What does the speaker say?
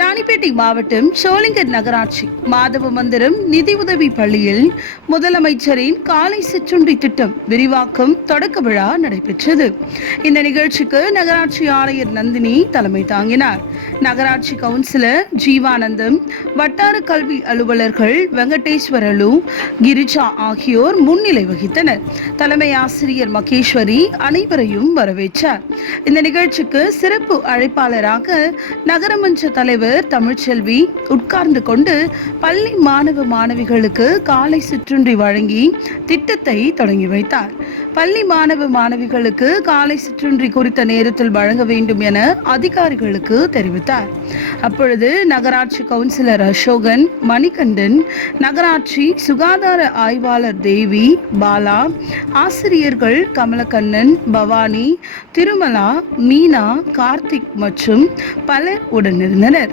ராணிப்பேட்டை மாவட்டம் சோளிங்கர் நகராட்சி. மாதவ மந்திரம் நிதி உதவி பள்ளியில் முதலமைச்சரின் காலை சிற்றுண்டி திட்டம் விரிவாக்கம் தொடக்க விழா நடைபெற்றது. இந்த நிகழ்ச்சிக்கு நகராட்சி ஆணையர் நந்தினி தலைமை தாங்கினார். நகராட்சி கவுன்சிலர் ஜீவானந்தம் வட்டார கல்வி அலுவலர்கள் வெங்கடேஸ்வரலு கிரிஜா ஆகியோர் முன்னிலை வகித்தனர். தலைமை ஆசிரியர் மகேஸ்வரி அனைவரையும் வரவேற்றார். இந்த நிகழ்ச்சிக்கு சிறப்பு அழைப்பாளராக நகரமன்ற தலைவர் தமிழ்ச்செல்வி உட்கார்ந்து கொண்டு பள்ளி மாணவ மாணவிகளுக்கு காலை சிற்றுண்டி வழங்கி திட்டத்தை தொடங்கி வைத்தார். பள்ளி மாணவ மாணவிகளுக்கு காலை சிற்றுண்டி குறித்த நேரத்தில் வழங்க வேண்டும் என அதிகாரிகளுக்கு தெரிவித்தார். அப்பொழுது நகராட்சி கவுன்சிலர் அசோகன் மணிகண்டன் நகராட்சி சுகாதார ஆய்வாளர் தேவி பாலா ஆசிரியர்கள் கமலக்கண்ணன் பவானி திருமலா மீனா கார்த்திக் மற்றும் பலர் உடனிருந்தனர்.